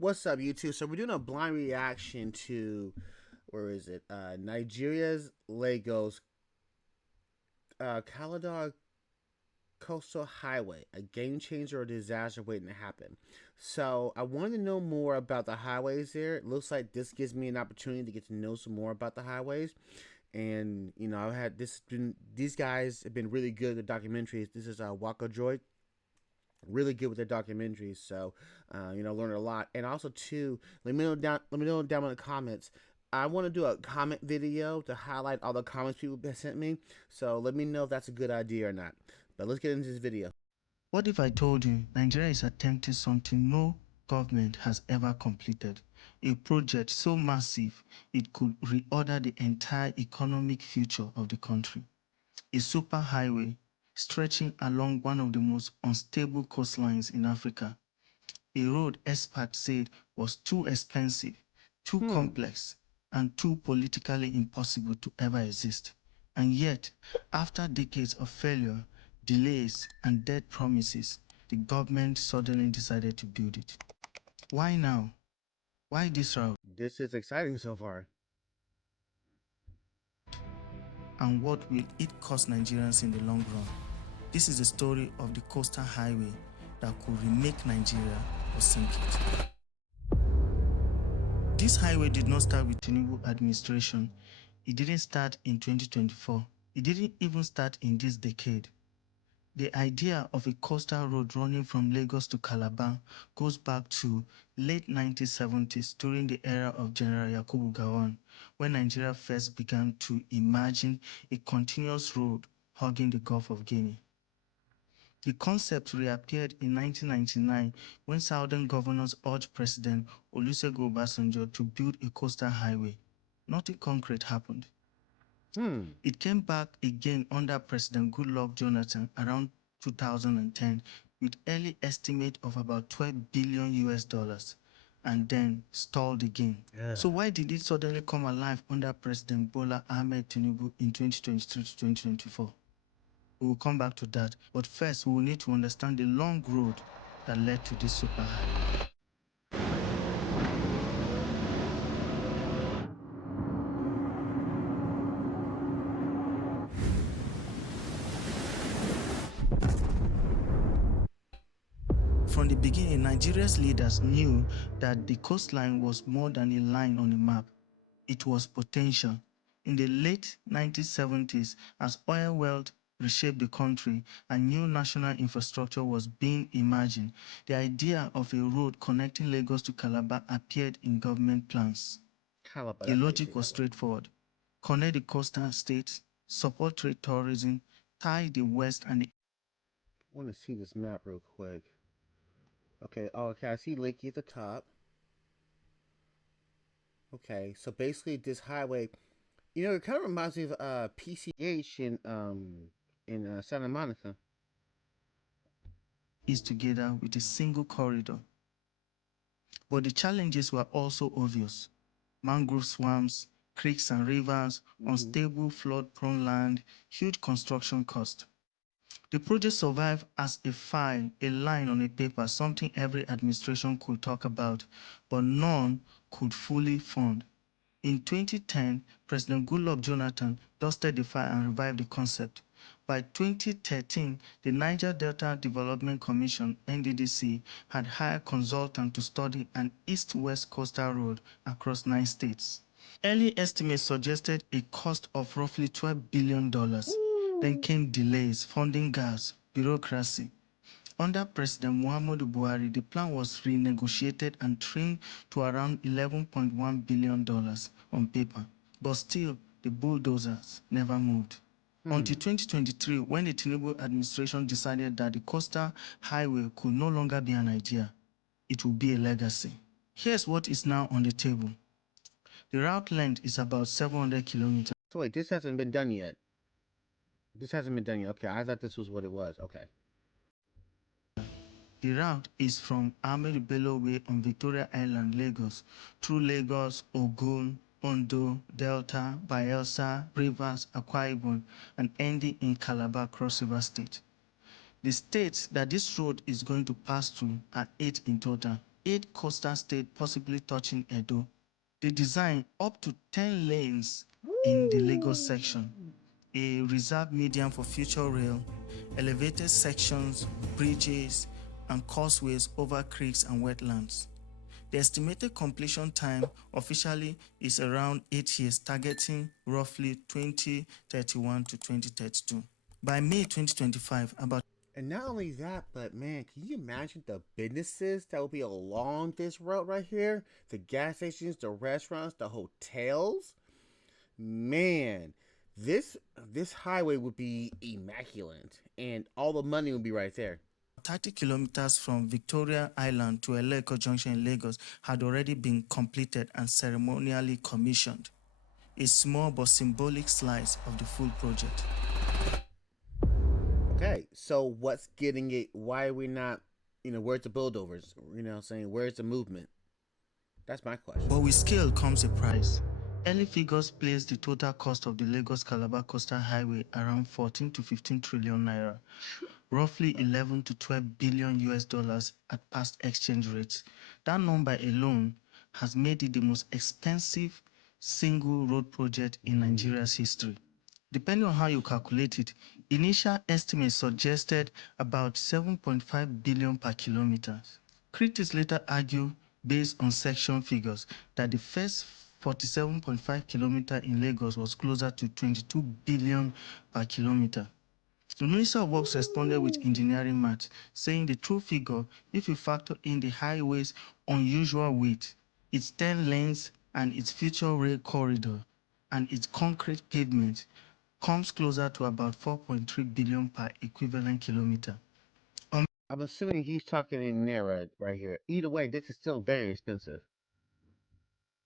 What's up, YouTube? So we're doing a blind reaction to where is it? Nigeria's Lagos Calabar Coastal Highway, a game changer or disaster waiting to happen. So I wanted to know more about the highways there. It looks like this gives me an opportunity to get to know some more about the highways. And I've had these guys have been really good at documentaries. This is Waka Joy, really good with their documentaries. So, learned a lot. And also, too, let me know down in the comments. I want to do a comment video to highlight all the comments people have sent me. So let me know if that's a good idea or not. But let's get into this video. What if I told you Nigeria is attempting something no government has ever completed? A project so massive it could reorder the entire economic future of the country. A superhighway stretching along one of the most unstable coastlines in Africa. A road experts said was too expensive, too complex, and too politically impossible to ever exist. And yet, after decades of failure, delays, and dead promises, the government suddenly decided to build it. Why now? Why this route? This is exciting so far. And what will it cost Nigerians in the long run? This is the story of the coastal highway that could remake Nigeria or sink it. This highway did not start with Tinubu administration. It didn't start in 2024. It didn't even start in this decade. The idea of a coastal road running from Lagos to Calabar goes back to late 1970s during the era of General Yakubu Gowon, when Nigeria first began to imagine a continuous road hugging the Gulf of Guinea. The concept reappeared in 1999 when Southern governors urged President Olusegun Obasanjo to build a coastal highway. Nothing concrete happened. It came back again under President Goodluck Jonathan around 2010 with early estimate of about 12 billion US dollars and then stalled again. So why did it suddenly come alive under President Bola Ahmed Tinubu in 2023 to 2024? We will come back to that, but first we will need to understand the long road that led to this superhighway. From the beginning, Nigeria's leaders knew that the coastline was more than a line on a map. It was potential. In the late 1970s, as oil wealth reshaped the country and new national infrastructure was being imagined, the idea of a road connecting Lagos to Calabar appeared in government plans. Calabar, The that's how you logic say was that one. straightforward. Connect the coastal states, support trade tourism, tie the West and the I want to see this map real quick. Okay, okay, I see Lakey at the top. Okay, so basically this highway, it kind of reminds me of PCH in Santa Monica. East together with a single corridor. But the challenges were also obvious. Mangrove swamps, creeks and rivers, unstable flood-prone land, huge construction cost. The project survived as a file, a line on a paper, something every administration could talk about, but none could fully fund. In 2010, President Goodluck Jonathan dusted the file and revived the concept. By 2013, the Niger Delta Development Commission (NDDC) had hired consultants to study an east-west coastal road across 9 states. Early estimates suggested a cost of roughly $12 billion. Then came delays, funding gaps, bureaucracy. Under President Muhammadu Buhari, the plan was renegotiated and trimmed to around $11.1 billion on paper. But still, the bulldozers never moved. Until 2023, when the Tinubu administration decided that the coastal highway could no longer be an idea, it would be a legacy. Here's what is now on the table. The route length is about 700 kilometers. So wait, this hasn't been done yet. This hasn't been done yet. Okay, I thought this was what it was. Okay. The route is from Ahmed Bello Way on Victoria Island, Lagos, through Lagos, Ogun, Ondo, Delta, Bayelsa, Rivers, Akwa Ibom, and ending in Calabar, Cross River State. The states that this road is going to pass through are 8 in total. 8 coastal states, possibly touching Edo. They design up to 10 lanes in the Lagos section, a reserved median for future rail, elevated sections, bridges, and causeways over creeks and wetlands. The estimated completion time officially is around 8 years, targeting roughly 2031 to 2032. By May 2025, about And not only that, but man, can you imagine the businesses that will be along this road right here? The gas stations, the restaurants, the hotels. Man, this highway would be immaculate, and all the money would be right there. 30 kilometers from Victoria Island to Eleko Junction in Lagos had already been completed and ceremonially commissioned, a small but symbolic slice of the full project. Okay, so what's getting it? Why are we not? Where's the buildovers? Saying where's the movement? That's my question. But with scale comes a price. Early figures place the total cost of the Lagos Calabar Coastal Highway around 14 to 15 trillion naira, roughly 11 to 12 billion US dollars at past exchange rates. That number alone has made it the most expensive single road project in Nigeria's history. Depending on how you calculate it, initial estimates suggested about 7.5 billion per kilometer. Critics later argue, based on section figures, that the first 47.5 kilometer in Lagos was closer to 22 billion per kilometer. The Minister of Works responded with engineering maths, saying the true figure, if you factor in the highway's unusual weight, its 10 lanes and its future rail corridor, and its concrete pavement, comes closer to about 4.3 billion per equivalent kilometer. I'm assuming he's talking in naira right here. Either way, this is still very expensive.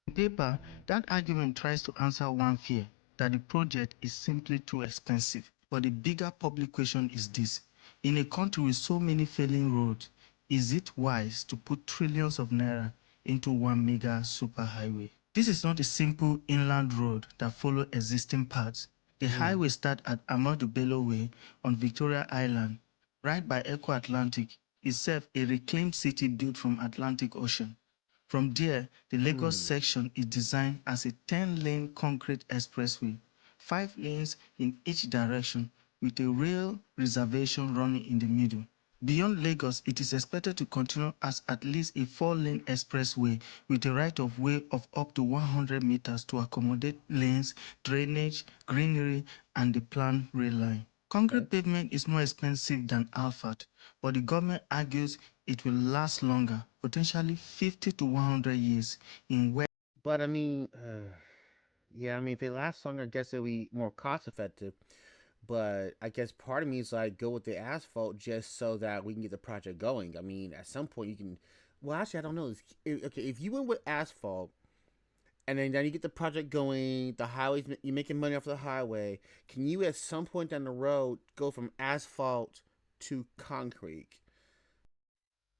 On paper, that argument tries to answer one fear, that the project is simply too expensive. But the bigger public question is this: in a country with so many failing roads, is it wise to put trillions of naira into one mega superhighway? This is not a simple inland road that follows existing paths. The Mm. highway starts at Amadu Bello Way on Victoria Island, right by Eco Atlantic, itself a reclaimed city built from Atlantic Ocean. From there, the Lagos Hmm. section is designed as a 10-lane concrete expressway, 5 lanes in each direction, with a rail reservation running in the middle. Beyond Lagos, it is expected to continue as at least a 4-lane expressway with a right-of-way of up to 100 meters to accommodate lanes, drainage, greenery, and the planned rail line. Okay. Concrete pavement is more expensive than asphalt, but the government argues it will last longer, potentially 50 to 100 years, in where But I mean, yeah, I mean, if it lasts longer, I guess it'll be more cost effective. But I guess part of me is like, go with the asphalt just so that we can get the project going. I mean, at some point you can. Well, actually, I don't know. Okay, if you went with asphalt and then you get the project going, the highways, you're making money off the highway. Can you at some point down the road go from asphalt to concrete?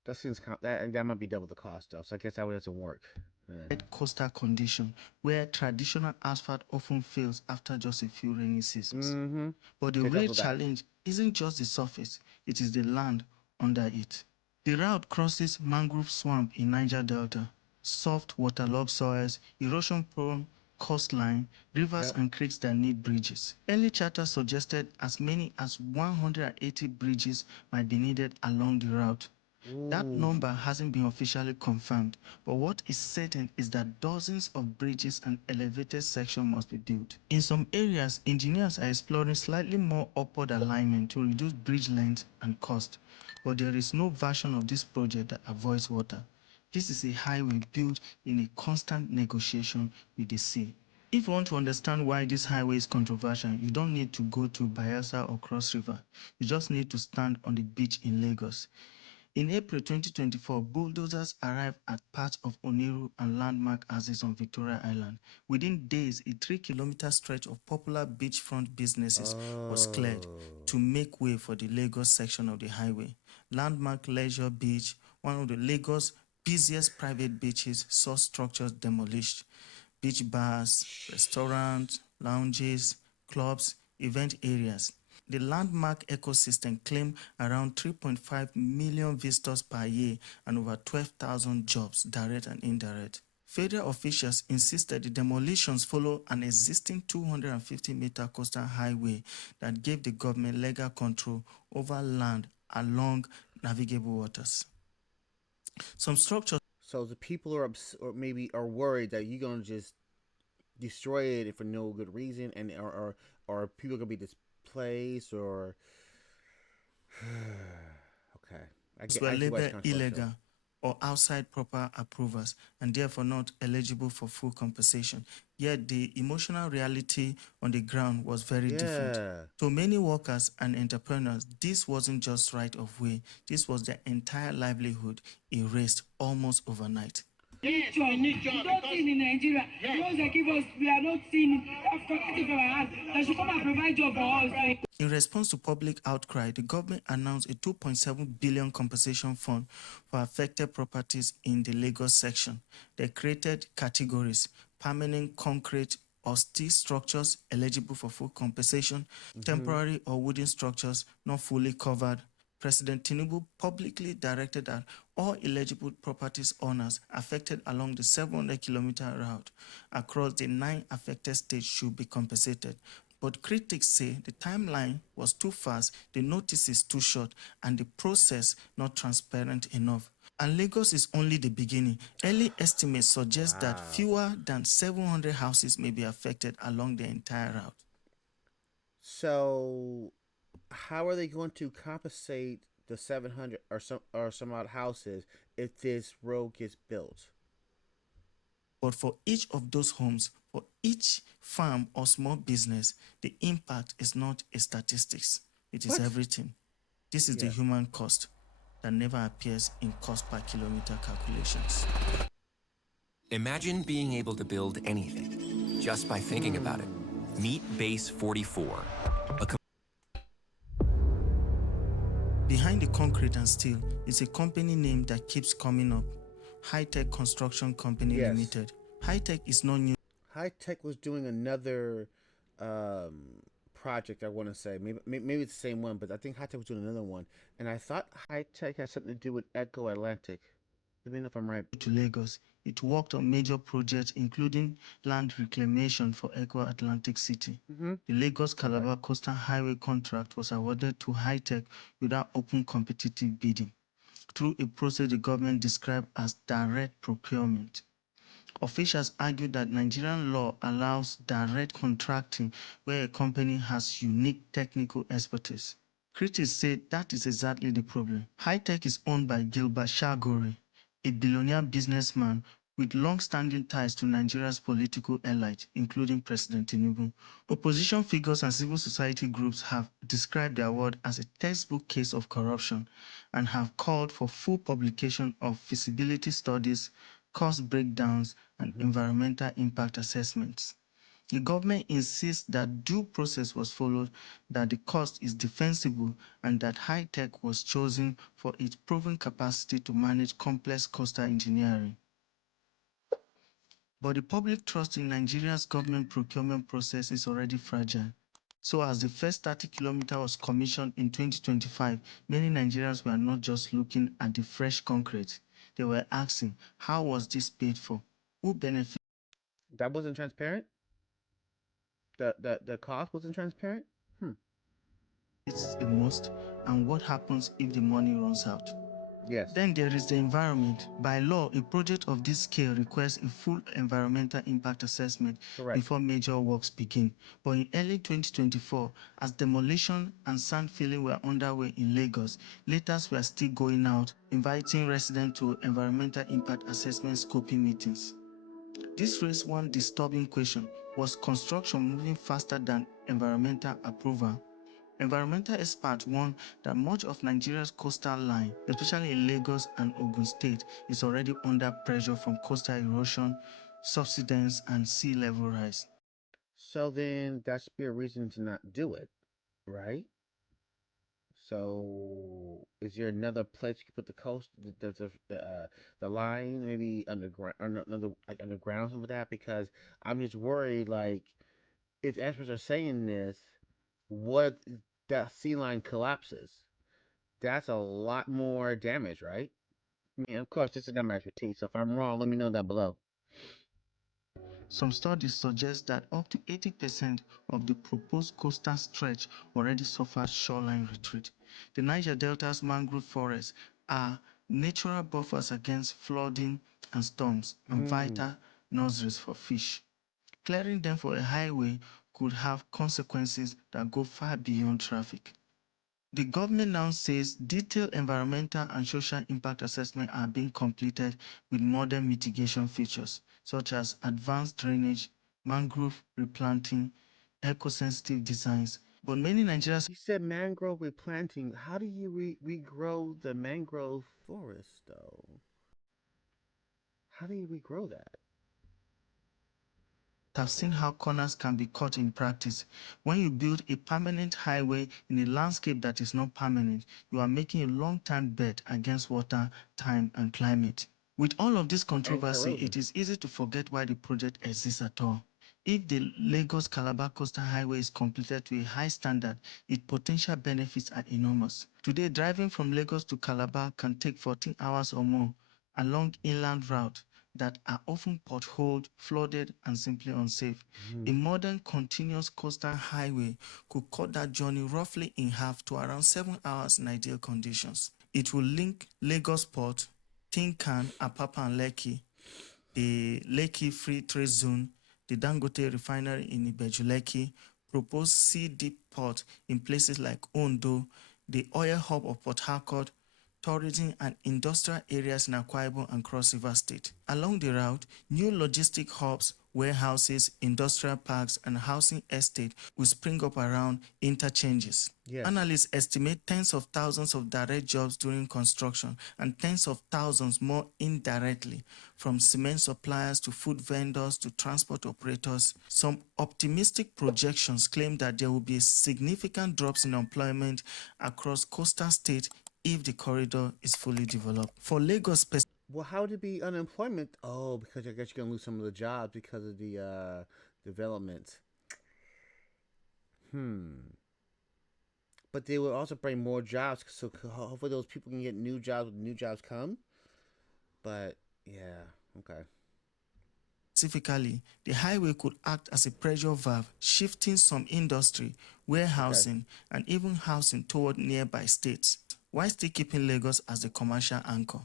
That seems that might be double the cost though. So I guess that way doesn't work. Man. coastal condition, where traditional asphalt often fails after just a few rainy seasons. Mm-hmm. But the Take real up with that. challenge isn't just the surface, it is the land under it. The route crosses mangrove swamp in Niger Delta, soft waterlogged soils, erosion-prone coastline, rivers Yep. and creeks that need bridges. Early charters suggested as many as 180 bridges might be needed along the route. That Ooh. number hasn't been officially confirmed, but what is certain is that dozens of bridges and elevated sections must be built. In some areas, engineers are exploring slightly more upward alignment to reduce bridge length and cost, but there is no version of this project that avoids water. This is a highway built in a constant negotiation with the sea. If you want to understand why this highway is controversial, you don't need to go to Bayelsa or Cross River. You just need to stand on the beach in Lagos. In April 2024, bulldozers arrived at parts of Oniru and landmark houses on Victoria Island. Within days, a 3-kilometer stretch of popular beachfront businesses was cleared Oh. to make way for the Lagos section of the highway. Landmark Leisure Beach, one of the Lagos' busiest private beaches, saw structures demolished. Beach bars, restaurants, lounges, clubs, event areas. The landmark ecosystem claimed around 3.5 million visitors per year and over 12,000 jobs, direct and indirect. Federal officials insisted the demolitions follow an existing 250-meter coastal highway that gave the government legal control over land along navigable waters. Some structures So the people are or maybe are worried that you're gonna just destroy it for no good reason, and or people gonna be displaced or okay. were I see why it's labeled controversial. illegal or outside proper approvals and therefore not eligible for full compensation. Yet the emotional reality on the ground was very different. Yeah. To many workers and entrepreneurs, this wasn't just right of way, this was their entire livelihood erased almost overnight. Need job. We don't see it in Nigeria. The ones that give us, we are not seeing it. That's collective from our hands. They should come and provide job for us. In response to public outcry, the government announced a 2.7 billion compensation fund for affected properties in the Lagos section. They created categories: permanent concrete or steel structures eligible for full compensation, temporary or wooden structures not fully covered. President Tinubu publicly directed that all eligible properties owners affected along the 700-kilometer route across the 9 affected states should be compensated. But critics say the timeline was too fast, the notices too short, and the process not transparent enough. And Lagos is only the beginning. Early estimates suggest that Wow. fewer than 700 houses may be affected along the entire route. So how are they going to compensate the 700 or some odd houses if this road gets built? But for each of those homes, for each farm or small business, the impact is not a statistics. It is What? everything. This is the Yeah. human cost that never appears in cost per kilometer calculations. Imagine being able to build anything just by thinking about it. Meet Base 44, a Behind the concrete and steel is a company name that keeps coming up: High Tech Construction Company Yes. Limited. High Tech is not new. High Tech was doing another project. I want to say maybe it's the same one, but I think High Tech was doing another one, and I thought High Tech had something to do with Echo Atlantic. Let me know if I'm right. To Lagos. It worked on major projects including land reclamation for Eco Atlantic City. Mm-hmm. The Lagos Calabar Coastal Highway contract was awarded to High Tech without open competitive bidding, through a process the government described as direct procurement. Officials argued that Nigerian law allows direct contracting where a company has unique technical expertise. Critics say that is exactly the problem. High Tech is owned by Gilbert Shagori, a billionaire businessman with long-standing ties to Nigeria's political elite, including President Tinubu. Opposition figures and civil society groups have described the award as a textbook case of corruption and have called for full publication of feasibility studies, cost breakdowns, and Mm-hmm. environmental impact assessments. The government insists that due process was followed, that the cost is defensible, and that High Tech was chosen for its proven capacity to manage complex coastal engineering. But the public trust in Nigeria's government procurement process is already fragile. So as the first 30 kilometers was commissioned in 2025, many Nigerians were not just looking at the fresh concrete. They were asking, how was this paid for? Who benefits That wasn't transparent. The cost wasn't transparent. Hmm. the most? And what happens if the money runs out? Yes. Then there is the environment. By law, a project of this scale requires a full environmental impact assessment Correct. before major works begin. But in early 2024, as demolition and sand filling were underway in Lagos, letters were still going out inviting residents to environmental impact assessment scoping meetings. This raised one disturbing question: was construction moving faster than environmental approval? Environmental experts warn that much of Nigeria's coastal line, especially in Lagos and Ogun State, is already under pressure from coastal erosion, subsidence, and sea level rise. So then that should be a reason to not do it, right? So is there another place you could put the coast, the line, maybe underground, or another like underground some of that? Because I'm just worried, like if experts are saying this, what? that sea line collapses, that's a lot more damage, right? I mean, of course, this is not my expertise, so if I'm wrong, let me know down below. Some studies suggest that up to 80% of the proposed coastal stretch already suffered shoreline retreat. The Niger Delta's mangrove forests are natural buffers against flooding and storms and Mm. vital nurseries for fish. Clearing them for a highway could have consequences that go far beyond traffic. The government now says detailed environmental and social impact assessments are being completed with modern mitigation features such as advanced drainage, mangrove replanting, eco-sensitive designs. But many Nigerians You said mangrove replanting. How do you regrow the mangrove forest, though? How do you regrow that? have seen how corners can be cut in practice. When you build a permanent highway in a landscape that is not permanent, you are making a long-term bet against water, time, and climate. With all of this And controversy, erosion. it is easy to forget why the project exists at all. If the Lagos Calabar Coastal Highway is completed to a high standard, its potential benefits are enormous. Today, driving from Lagos to Calabar can take 14 hours or more along inland route that are often potholed, flooded, and simply unsafe. Mm. A modern continuous coastal highway could cut that journey roughly in half to around 7 hours in ideal conditions. It will link Lagos Port, Tinkan, Apapa, and Lekki, the Lekki Free Trade Zone, the Dangote Refinery in Ibeju-Lekki, proposed sea deep port in places like Ondo, the oil hub of Port Harcourt, tourism and industrial areas in Akwa Ibom and Cross River State. Along the route, new logistic hubs, warehouses, industrial parks, and housing estates will spring up around interchanges. Yes. Analysts estimate tens of thousands of direct jobs during construction and tens of thousands more indirectly, from cement suppliers to food vendors to transport operators. Some optimistic projections claim that there will be significant drops in employment across coastal states if the corridor is fully developed. For Lagos Well, how would it be unemployment? Oh, because I guess you're gonna lose some of the jobs because of the development. Hmm. But they will also bring more jobs, so hopefully those people can get new jobs when new jobs come. But yeah, okay. specifically, the highway could act as a pressure valve, shifting some industry, Okay. warehousing, and even housing toward nearby states, while still keeping Lagos as the commercial anchor.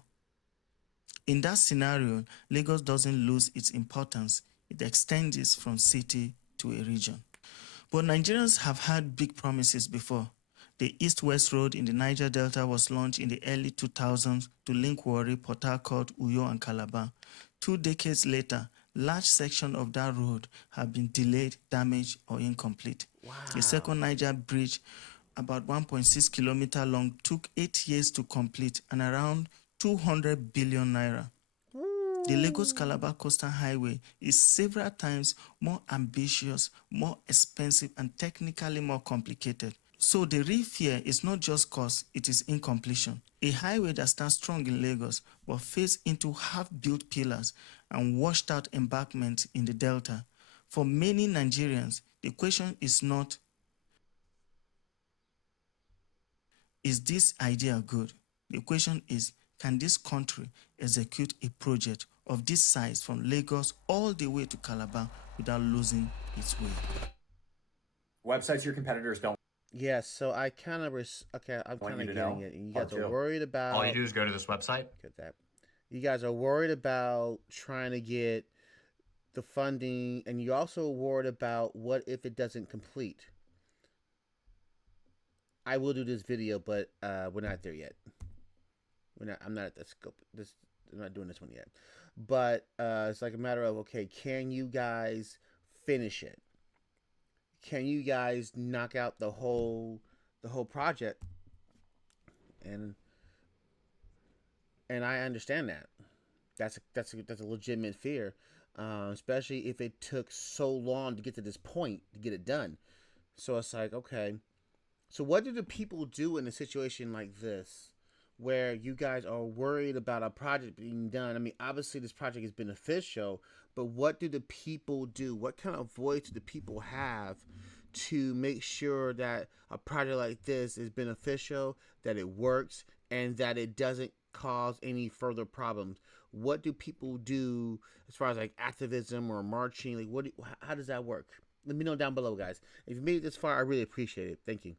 In that scenario, Lagos doesn't lose its importance, it extends it from city to a region. But Nigerians have had big promises before. The East-West Road in the Niger Delta was launched in the early 2000s to link Warri, Port Harcourt, Uyo, and Calabar. 2 decades later, large sections of that road have been delayed, damaged, or incomplete. The Wow. second Niger bridge, about 1.6 kilometers long, took 8 years to complete and around 200 billion naira. The Lagos Calabar Coastal Highway is several times more ambitious, more expensive, and technically more complicated. So the real fear is not just cost, it is incompletion. A highway that stands strong in Lagos but fades into half-built pillars and washed out embankments in the Delta. For many Nigerians, the question is not, is this idea good? The question is, can this country execute a project of this size from Lagos all the way to Calabar without losing its way? Websites your competitors don't Yes, so I kind of okay. I'm want kind you of to getting know. it. You Part guys are two. worried All you about do is go to this website. get that. You guys are worried about trying to get the funding, and you're also worried about what if it doesn't complete. I will do this video, but we're not there yet. We're not. I'm not at the scope. This. I'm not doing this one yet. But it's like a matter of okay, can you guys finish it? Can you guys knock out the whole project? And I understand that. That's a legitimate fear, especially if it took so long to get to this point to get it done. So it's like, okay, so what do the people do in a situation like this, where you guys are worried about a project being done? I mean, obviously this project is beneficial, but what do the people do? What kind of voice do the people have to make sure that a project like this is beneficial, that it works, and that it doesn't cause any further problems? What do people do as far as like activism or marching? Like, how does that work? Let me know down below, guys. If you made it this far, I really appreciate it. Thank you.